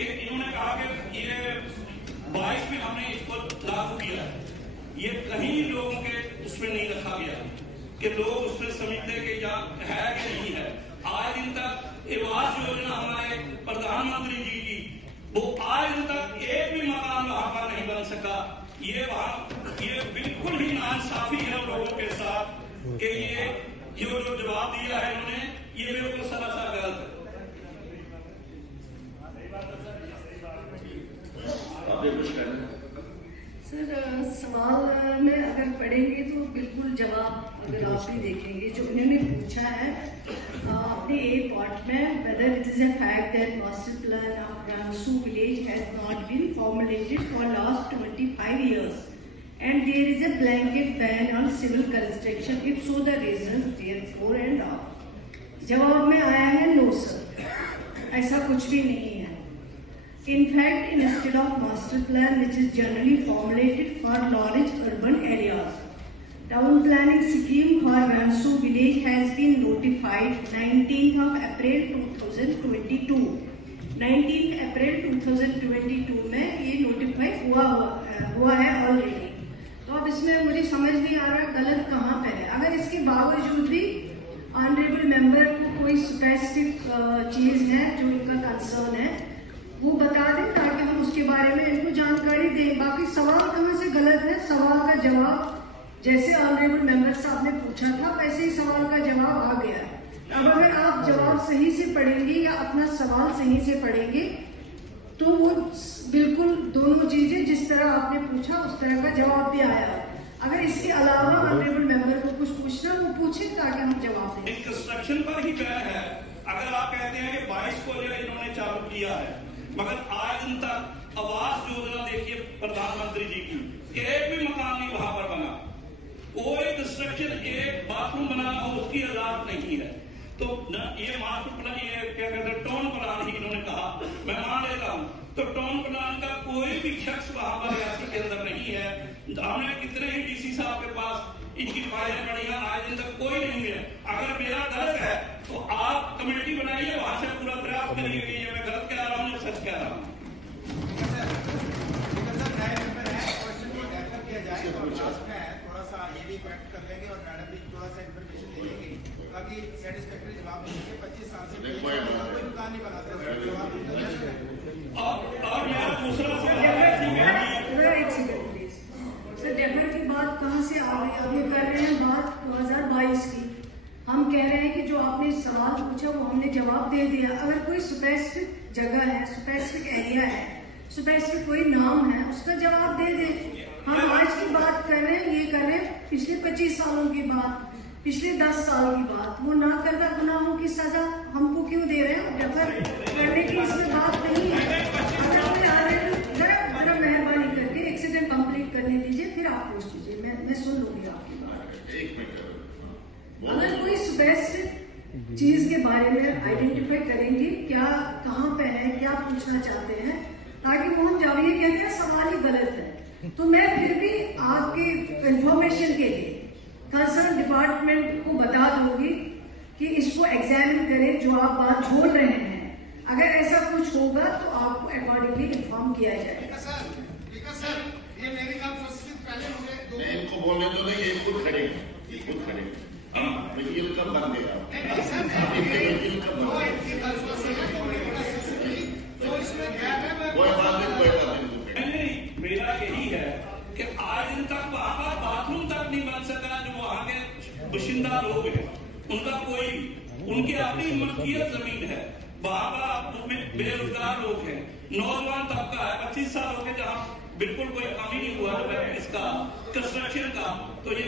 कि इन्होंने कहा कि ये 22 में हमने इसको लागू किया है। ये कहीं लोगों के उसमें नहीं रखा गया कि लोग उसमें समझते कि या है कि नहीं है। आज दिन तक आवास योजना हमारे प्रधानमंत्री जी की वो आज दिन तक एक भी मकान वहां का नहीं बन सका। ये बिल्कुल ही नाइंसाफी है लोगों के साथ कि ये जो जवाब दिया है इन्होंने ये बिल्कुल सरासर गलत है। सर सवाल में अगर पढ़ेंगे तो बिल्कुल जवाब अगर आप भी देखेंगे जो उन्होंने पूछा है अपने ए पार्ट में whether it is a fact that master plan of Ramsu village has not been formulated for last 25 years and there is a blanket ban on civil construction if so the reasons therefore and are। जवाब में आया है no sir, ऐसा कुछ भी नहीं है। In fact, instead of master plan, which is generally formulated for large urban areas, town planning scheme for Ramsau village has been notified 19th of April 2022. 19th April 2022 में ये notify हुआ है already. तो अब इसमें मुझे समझ नहीं आ रहा गलत कहाँ पे है। अगर इसके बावजूद भी ऑनरेबल मेंबर को कोई स्पेसिफिक चीज है जो इनका कंसर्न है वो बता दें ताकि हम उसके बारे में इनको जानकारी दें। बाकी सवाल कहाँ से गलत है, सवाल का जवाब जैसे ऑनरेबल मेंबर साहब ने पूछा था वैसे ही सवाल का जवाब आ गया है। अब अगर आप जवाब सही से पढ़ेंगे या अपना सवाल सही से पढ़ेंगे तो वो बिल्कुल दोनों चीजें जिस तरह आपने पूछा उस तरह का जवाब भी आया। अगर इसके अलावा ऑनरेबल मेंबर को कुछ पूछना वो पूछे ताकि हम जवाब दें। कंस्ट्रक्शन पर ही बैन है। अगर आप कहते हैं कि 22 को इन्होंने चालू किया है मगर आज दिन तक आवास योजना देखिए प्रधानमंत्री जी की एक भी मकान नहीं वहां पर बना। कोई कंस्ट्रक्शन एक बाथरूम बनाना हो उसकी इजाजत नहीं है। तो ये मास्टर प्लान ये क्या कहते हैं टाउन प्लान ही इन्होंने कहा, मैं मान लेता हूँ। तो टाउन प्लान का कोई भी शख्स वहां पर रियासत के अंदर नहीं है। हमने कितने ही डीसी साहब के पास इनकी फाइलें पड़ी है, आज दिन तक कोई नहीं है। अगर मेरा गलत है तो आप कमेटी बनाइए, वहां से पूरा प्रयास करिए कि ये मैं गलत कह रहा हूँ या सच कह रहा हूँ। थोड़ा सा ये भी करेक्ट कर लेंगे और मैडम भी थोड़ा सा इन्फॉर्मेशन दे देंगे ताकि सेटिस्फैक्टरी जवाब मिले। 25 साल से कोई दुकान नहीं बनाता सर डेफर की बात कहाँ से आ गई? अब ये कर रहे हैं बात 2022 की। हम कह रहे हैं कि जो आपने सवाल पूछा वो हमने जवाब दे दिया। अगर कोई स्पेसिफिक जगह है, स्पेसिफिक एरिया है, स्पेसिफिक कोई नाम है उसका जवाब दे दे। हम आज की बात कर रहे हैं, ये कर रहे हैं पिछले 25 सालों की बात, पिछले 10 साल की बात। वो ना करदा गुनाहों की सजा हमको क्यों दे रहे हैं? डेफर करने की इसमें बात नहीं है। जरा मेहरबानी करके एक्सीडेंट कंप्लीट करने दीजिए, फिर आप पूछ लीजिए, मैं सुन लूंगी आपकी बात। अगर कोई स्पेसिफिक चीज के बारे में आइडेंटिफाई करेंगे क्या कहाँ पे है, क्या पूछना चाहते हैं, ताकि वो हम जब ये कहते हैं सवाल ही गलत है तो मैं फिर भी आपके इंफॉर्मेशन के लिए कंसर्न डिपार्टमेंट को बता दूंगी कि इसको एग्जामिन करें जो आप बात बोल रहे हैं। अगर ऐसा कुछ होगा तो आपको अकॉर्डिंगली इन्फॉर्म किया जाएगा। सर ये मेरी बात पहले मुझे इनको बोलने तो नहीं, ये खुद खड़ेगा, ये खुद खड़ेगा। वकील कब बन गया? वकील कब बन गया? मेरा यही है कि आज दिन तक वहां का बाथरूम तक नहीं बन सका। जो वहां के बाशिंदा लोग हैं उनका कोई उनकी अपनी मलकियत जमीन है, वहां का बेरोजगार लोग हैं, नौजवान तबका है 25 साल हो गए जहाँ बिल्कुल कोई काम ही नहीं हुआ इसका कंस्ट्रक्शन का। तो ये